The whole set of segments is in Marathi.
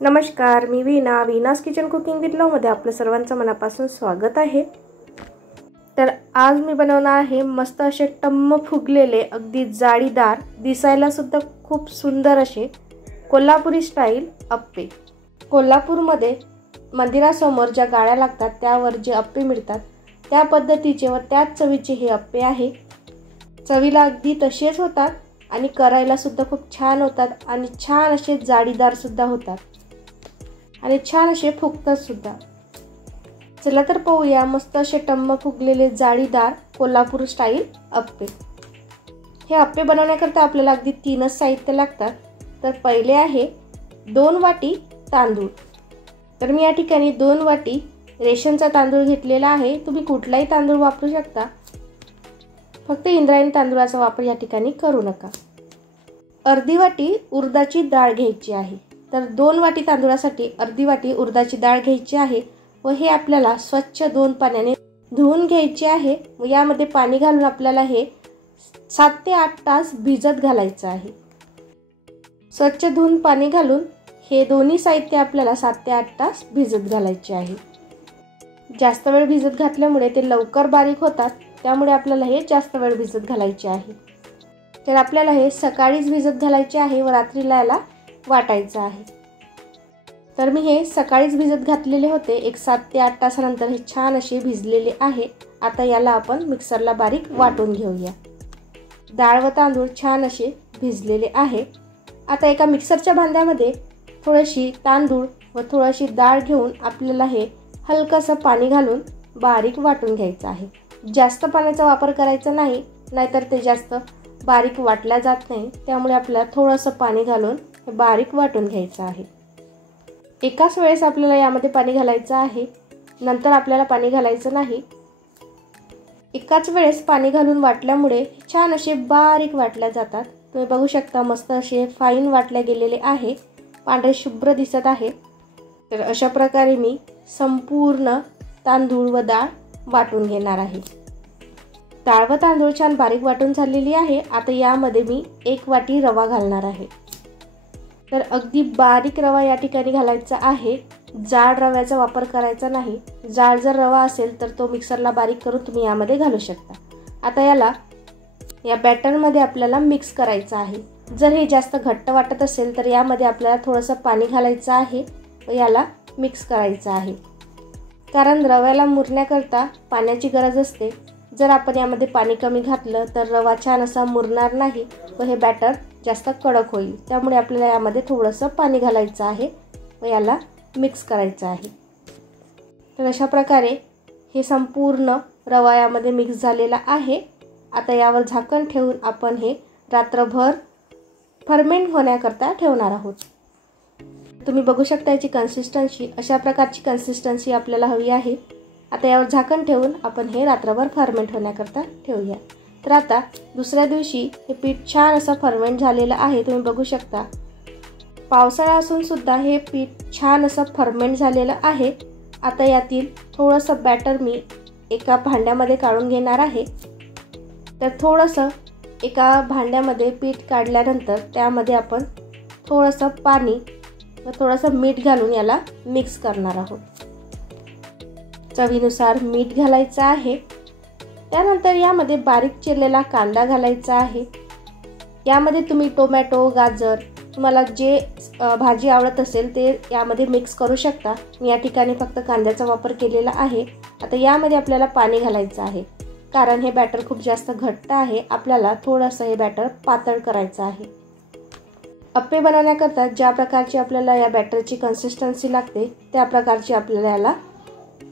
नमस्कार, मी वीनास किचन कुकिंग विथ लव मध्ये आपलं सर्वांचं मनापासून स्वागत आहे। तर आज मी बनवणार आहे मस्त असे टम्म फुगलेले अगदी जाळीदार दिसायला सुद्धा खूप सुंदर असे कोल्हापुरी स्टाईल अप्पे। कोल्हापूरमध्ये मंदिरासमोर ज्या गाड्या लागतात त्यावर जे अप्पे मिळतात त्या पद्धतीचे व त्याच चवीचे हे अप्पे आहे। चवीला अगदी तसेच होतात आणि करायला सुद्धा खूप छान होतात आणि छान असे जाळीदार सुद्धा होतात आणि छान असे फुगतात सुद्धा। चला तर पाहूया मस्त असे टम्म फुगलेले जाळीदार कोल्हापूर स्टाईल अप्पे। हे अप्पे बनवण्याकरता आपल्याला अगदी 3च साहित्य लागतात। तर पहिले आहे 2 वाटी तांदूळ। तर मी या ठिकाणी 2 वाटी रेशनचा तांदूळ घेतलेला आहे। तुम्ही कुठलाही तांदूळ वापरू शकता, फक्त इंद्रायणी तांदूळाचा वापर या ठिकाणी करू नका। अर्धी वाटी उडदाची डाळ घ्यायची आहे। तर 2 वाटी तांदूळासाठी अर्धी वाटी उडदाची डाळ घ्यायची आहे व हे आपल्याला स्वच्छ 2 पाण्याने धुवून घ्यायचे आहे व यामध्ये पाणी घालून आपल्याला हे 7 ते 8 तास भिजत घालायचं आहे। स्वच्छ धुवून पाणी घालून हे दोन्ही साहित्य आपल्याला 7 ते 8 तास भिजत घालायचे आहे। जास्त वेळ भिजत घातल्यामुळे ते लवकर बारीक होतात, त्यामुळे आपल्याला हे जास्त वेळ भिजत घालायचे आहे। तर आपल्याला हे सकाळीच भिजत घालायचे आहे व रात्रीला याला वाटायचं आहे। तर मी हे सकाळीच भिजत घातलेले होते। एक 7 ते 8 तासानंतर हे छान असे भिजलेले आहे। आता याला आपण मिक्सरला बारीक वाटून घेऊया। डाळ व तांदूळ छान असे भिजलेले आहे। आता एका मिक्सरच्या भांड्यामध्ये थोडीशी तांदूळ व थोडीशी डाळ घेऊन आपल्याला हे हलकसं पाणी घालून बारीक वाटून घ्यायचं आहे। जास्त पाण्याचा वापर करायचा नाही, नाहीतर ते जास्त बारीक वाटल्या जात नाही। त्यामुळे आपल्याला थोडंसं पाणी घालून हे बारीक वाटून घ्यायचं आहे। एकाच वेळेस आपल्याला यामध्ये पाणी घालायचं आहे, नंतर आपल्याला पाणी घालायचं नाही। एकाच वेळेस पाणी घालून वाटल्यामुळे छान असे बारीक वाटल्या जातात। तुम्ही बघू शकता मस्त असे फाईन वाटले गेलेले आहे, पांढरे शुभ्र दिसत आहे। तर अशा प्रकारे मी संपूर्ण तांदूळ व डाळ वाटून घेणार आहे। डाळ व तांदूळ छान बारीक वाटून झालेली आहे। आता यामध्ये मी 1 वाटी रवा घालणार आहे। तर अगदी बारीक रवा या ठिकाणी घालायचा आहे, जाड रव्याचा वापर करायचा नाही। जाड जर रवा असेल तर तो मिक्सरला बारीक करून तुम्ही यामध्ये घालू शकता। आता याला या बॅटरमध्ये आपल्याला मिक्स करायचं आहे। जर हे जास्त घट्ट वाटत असेल तर यामध्ये आपल्याला थोडंसं पाणी घालायचं आहे व याला मिक्स करायचं आहे, कारण रव्याला मुरण्याकरता पाण्याची गरज असते। जर आपण यामध्ये पाणी कमी घातलं तर रवा छान असा मुरणार नाही व हे बॅटर जास्त कडक होईल। त्यामुळे आपल्याला यामध्ये थोडंसं पाणी घालायचं आहे व याला मिक्स करायचं आहे। तर अशा प्रकारे हे संपूर्ण रवा यामध्ये मिक्स झालेला आहे। आता यावर झाकण ठेवून आपण हे रात्रभर फर्मेंट होण्याकरता ठेवणार आहोत। तुम्ही बघू शकता याची कन्सिस्टन्सी अशा प्रकारची कन्सिस्टन्सी आपल्याला हवी आहे। आता यावर झाकण ठेवून आपण हे रात्रभर फर्मेंट होण्याकरता ठेवूया। तर आता दुसऱ्या दिवशी हे पीठ छान असं फर्मेंट झालेलं आहे। तुम्ही बघू शकता पावसाळा असून सुद्धा हे पीठ छान असं फर्मेंट झालेलं आहे। आता यातील थोडंसं बॅटर मी एका भांड्यामध्ये काढून घेणार आहे। तर थोडंसं एका भांड्यामध्ये पीठ काढल्यानंतर त्यामध्ये आपण थोडंसं पाणी व थोडंसं मीठ घालून याला मिक्स करणार आहोत। चवीनुसार मीठ घालायचं आहे। त्यानंतर यामध्ये बारीक चिरलेला कांदा घालायचा आहे। यामध्ये तुम्ही टोमॅटो, गाजर तुम्हाला जे भाजी आवडत असेल ते यामध्ये मिक्स करू शकता। मी या ठिकाणी फक्त कांद्याचा वापर केलेला आहे। आता यामध्ये आपल्याला पाणी घालायचं आहे, कारण हे बॅटर खूप जास्त घट्ट आहे। आपल्याला थोडंसं हे बॅटर पातळ करायचं आहे। अप्पे बनवण्याकरता ज्या प्रकारची आपल्याला या बॅटरची कन्सिस्टन्सी लागते त्या प्रकारची आपल्याला याला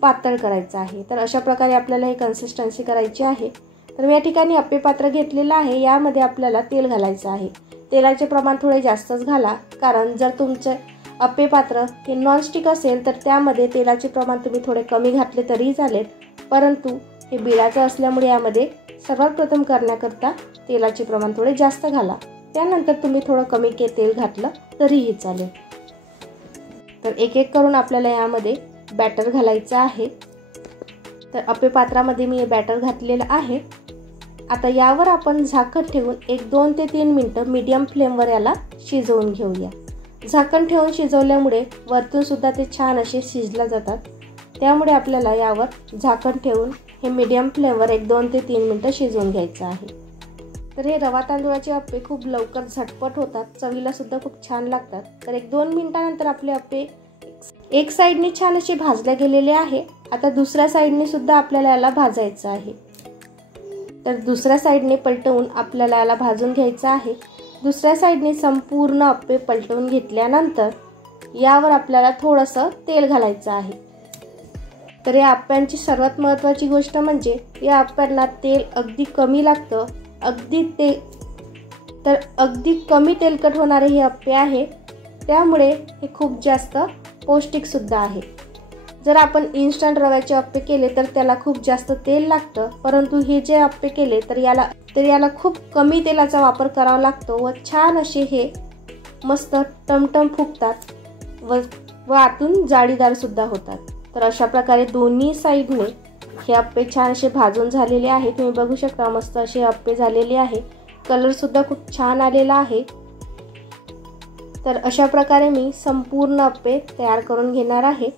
पातळ करायचं आहे। तर अशा प्रकारे आपल्याला ही कन्सिस्टन्सी करायची आहे। तर मी या ठिकाणी अप्पे पात्र घेतलेलं आहे। यामध्ये आपल्याला तेल घालायचं आहे। तेलाचे प्रमाण थोडे जास्तच घाला, कारण जर तुमचे अप्पे पात्र हे नॉनस्टिक असेल तर त्यामध्ये तेलाचे प्रमाण तुम्ही थोडे कमी घातले तरीही चालेल, परंतु हे बिळाचं असल्यामुळे यामध्ये सर्वात प्रथम करण्याकरता तेलाचे प्रमाण थोडे जास्त घाला। त्यानंतर तुम्ही थोडं कमी तेल घातलं तरीही चालेल। तर एक एक करून आपल्याला यामध्ये बॅटर घालायचं आहे। तर अप्पे पात्रामध्ये मी हे बॅटर घातलेलं आहे। आता यावर आपण झाकण ठेवून एक 2 ते 3 मिनिटं मीडियम फ्लेमवर याला शिजवून घेऊया। झाकण ठेवून शिजवल्यामुळे वरतून सुद्धा ते छान असे शिजले जातात। त्यामुळे आपल्याला यावर झाकण ठेवून हे मीडियम फ्लेमवर 1-2 ते 3 मिनिटं शिजवून घ्यायचं आहे। तर हे रवा तांदूळाचे अप्पे खूप लवकर झटपट होतात, चवीला सुद्धा खूप छान लागतात। तर 1-2 मिनिटांनंतर आपले अप्पे एक साइडने छान असे भाजले गेलेले आहे। आता दुसऱ्या साइडने सुद्धा आपल्याला याला भाजायचं आहे। तर दुसऱ्या साइडने पलटवून आपल्याला याला भाजून घ्यायचं आहे। दुसऱ्या साइडने संपूर्ण अप्पे पलटवून घेतल्यानंतर यावर आपल्याला थोडंसं तेल घालायचं आहे। तर या अप्प्यांची सर्वात महत्त्वाची गोष्ट म्हणजे या अप्प्यांना तेल अगदी कमी लागतं। अगदी कमी तेलकट होणारे हे अप्पे आहे, त्यामुळे हे खूप जास्त पौष्टिक सुद्धा आहे। जर आपण इन्स्टंट रव्याचे अप्पे केले तर त्याला खूप जास्त तेल लागतं, परंतु हे जे अप्पे केले तर याला खूप कमी तेलाचा वापर करावा लागतो व छान असे हे मस्त टमटम फुगतात व आतून जाळीदार सुद्धा होतात। तर अशा प्रकारे दोन्ही साइडने हे अप्पे छान असे भाजून झालेले आहे। तुम्ही बघू शकता मस्त असे अप्पे झालेले आहे, कलर सुद्धा खूप छान आलेला आहे। तर अशा प्रकारे मी संपूर्ण अप्पे तयार करून घेणार आहे।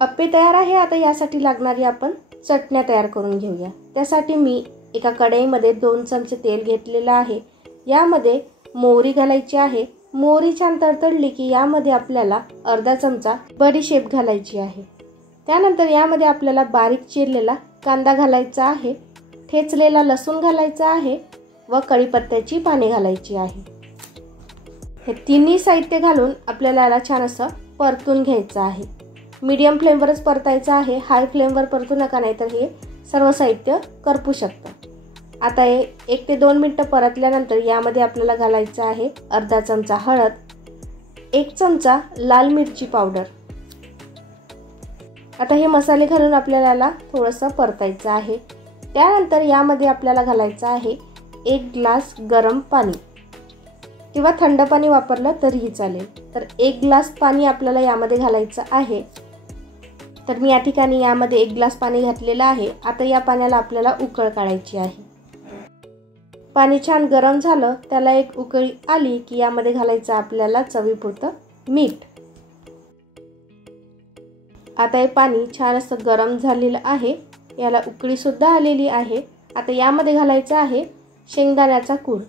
अप्पे तयार आहे। आता यासाठी लागणारी आपण चटण्या तयार करून घेऊया। त्यासाठी मी एका कढईमध्ये 2 चमचे तेल घेतलेलं आहे। यामध्ये मोहरी घालायची आहे। मोहरी छान तडतडली की यामध्ये आपल्याला अर्धा चमचा बडीशेप घालायची आहे। त्यानंतर यामध्ये आपल्याला बारीक चिरलेला कांदा घालायचा आहे, ठेचलेला लसूण घालायचा आहे व कढीपत्त्याची पाने घालायची आहे। हे तिन्ही साहित्य घालून आपल्याला याला छान असं परतून घ्यायचं आहे। मीडियम फ्लेमवरच परतायचं आहे, हाय फ्लेमवर परतू नका, नाहीतर हे सर्व साहित्य करपू शकतं। आता हे 1 ते 2 मिनिटं परतल्यानंतर यामध्ये आपल्याला घालायचं आहे अर्धा चमचा हळद, 1 चमचा लाल मिरची पावडर। आता हे मसाले घालून आपल्याला याला थोडंसं परतायचं आहे। त्यानंतर यामध्ये आपल्याला घालायचं आहे 1 ग्लास गरम पाणी किंवा थंड पाणी वापरलं तरीही चालेल। तर 1 ग्लास पाणी आपल्याला यामध्ये घालायचं आहे। तर मी या ठिकाणी यामध्ये 1 ग्लास पाणी घातलेलं आहे। आता या पाण्याला आपल्याला उकळ काढायची आहे। पाणी छान गरम झालं, त्याला एक उकळी आली की यामध्ये घालायचं आपल्याला चवीपुरतं मीठ। आता हे पाणी छान असं गरम झालेलं आहे, याला उकळी सुद्धा आलेली आहे। आता यामध्ये घालायचं आहे शेंगदाण्याचा कूट।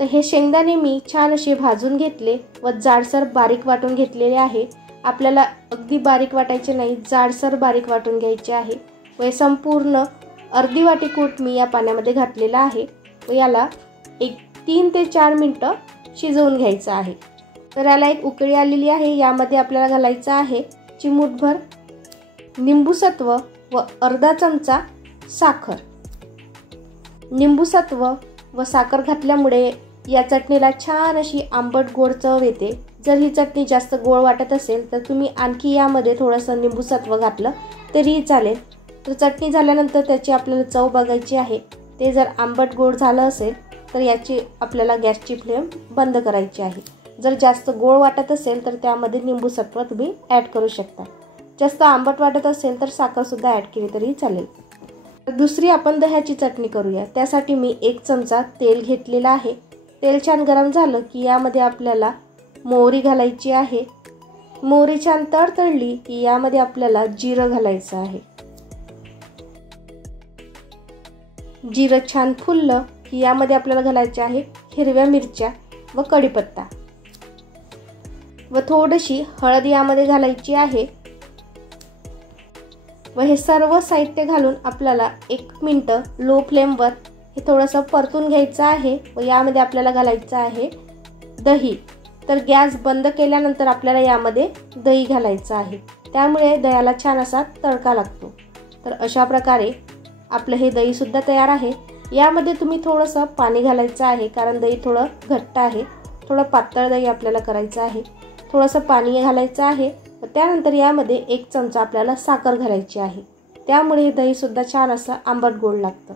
तर हे शेंगदाणे मी छान असे भाजून घेतले व जाडसर बारीक वाटून घेतलेले आहे। आपल्याला अगदी बारीक वाटायचे नाही, जाडसर बारीक वाटून घ्यायचे आहे। व संपूर्ण अर्धी वाटी कूट मी या पाण्यामध्ये घातलेला आहे व याला 3 ते 4 मिनिटं शिजवून घ्यायचं आहे। तर याला एक उकळी आलेली आहे। यामध्ये आपल्याला घालायचं आहे चिमूटभर निंबूसत्व व अर्धा चमचा साखर। निंबूसत्व व साखर घातल्यामुळे या चटणीला छान अशी आंबट गोड चव येते। जर ही चटणी जास्त गोड वाटत असेल तर तुम्ही आणखी यामध्ये थोडंसं निंबूसत्व घातलं तरीही चालेल। तर चटणी झाल्यानंतर त्याची आपल्याला चव बघायची आहे। ते जर आंबट गोड झालं असेल तर याची आपल्याला गॅसची फ्लेम बंद करायची आहे। जर जास्त गोड वाटत असेल तर त्यामध्ये निंबूसत्व तुम्ही ॲड करू शकता। जास्त आंबट वाटत असेल तर साखर सुद्धा ॲड केली तरी चालेल। तर दुसरी आपण दह्याची चटणी करूया। त्यासाठी मी 1 चमचा तेल घेतलेला आहे। तेल छान गरम झालं की यामध्ये आपल्याला मोहरी घालायची आहे। मोहरी छान तडतडली की यामध्ये आपल्याला जिरं घालायचं आहे। जिरं छान फुललं की यामध्ये आपल्याला घालायचे आहे हिरव्या मिरच्या व कढीपत्ता व थोडीशी हळद यामध्ये घालायची आहे व हे सर्व साहित्य घालून आपल्याला 1 मिनिट लो फ्लेमवर हे थोडंसं परतून घ्यायचं आहे। व यामध्ये आपल्याला घालायचं आहे दही। तर गॅस बंद केल्यानंतर आपल्याला यामध्ये दही घालायचं आहे, त्यामुळे दह्याला छान असा तडका लागतो। तर अशा प्रकारे आपलं हे दही सुद्धा तयार आहे। यामध्ये तुम्ही थोडंसं पाणी घालायचं आहे, कारण दही थोडं घट्ट आहे, थोडं पातळ दही आपल्याला करायचं आहे। थोडंसं पाणी घालायचं आहे व त्यानंतर यामध्ये 1 चमचा आपल्याला साखर घालायची आहे, त्यामुळे हे दही सुद्धा छान असं आंबट गोड लागतं।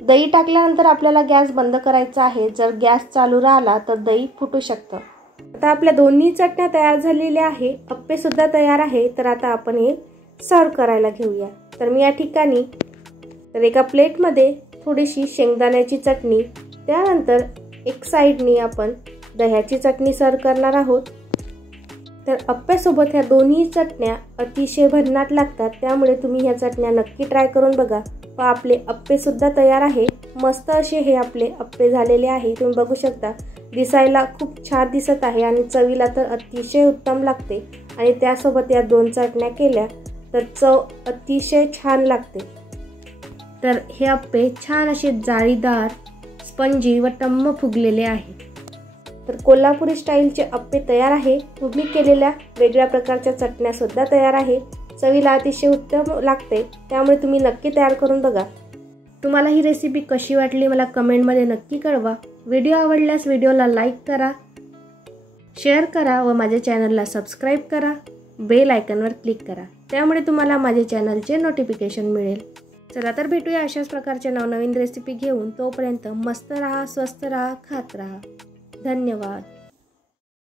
दही टाकल्यानंतर आपल्याला गॅस बंद करायचा आहे। जर गॅस चालू राहिला तर दही फुटू शकतं। आता आपल्या दोन्ही चटण्या तयार झालेल्या आहे, अप्पे सुद्धा तयार आहे। तर आता आपण हे सर्व करायला घेऊया। तर मी या ठिकाणी एका प्लेटमध्ये थोडीशी शेंगदाण्याची चटणी, त्यानंतर एक साइडनी आपण दह्याची चटणी सर्व करणार आहोत। तर अप्प्यासोबत ह्या दोन्ही चटण्या अतिशय भन्नाट लागतात, त्यामुळे तुम्ही ह्या चटण्या नक्की ट्राय करून बघा। व आपले अप्पे सुद्धा तयार आहे। मस्त असे हे आपले अप्पे झालेले आहे। तुम्ही बघू शकता, दिसायला खूप छान दिसत आहे आणि चवीला तर अतिशय उत्तम लागते। आणि त्यासोबत या दोन चटण्या केल्या तर चव अतिशय छान लागते। तर हे अप्पे छान असे जाळीदार, स्पंजी व टम्म फुगलेले आहे। तर कोल्हापुरी स्टाईलचे अप्पे तयार आहे। तुम्ही केलेल्या वेगळ्या प्रकारच्या चटण्या सुद्धा तयार आहे। चवीला अतिशय उत्तम लागते, त्यामुळे तुम्ही नक्की तयार करून बघा। तुम्हाला ही रेसिपी कशी वाटली मला कमेंटमध्ये नक्की कळवा। व्हिडिओ आवडल्यास व्हिडिओला लाईक करा, शेअर करा व माझ्या चॅनलला सबस्क्राईब करा। बेल आयकॉनवर क्लिक करा, त्यामुळे तुम्हाला माझ्या चॅनलचे नोटिफिकेशन मिळेल। चला तर भेटूया अशाच प्रकारच्या नवनवीन रेसिपी घेऊन। तोपर्यंत मस्त रहा, स्वस्थ रहा, खात रहा। धन्यवाद।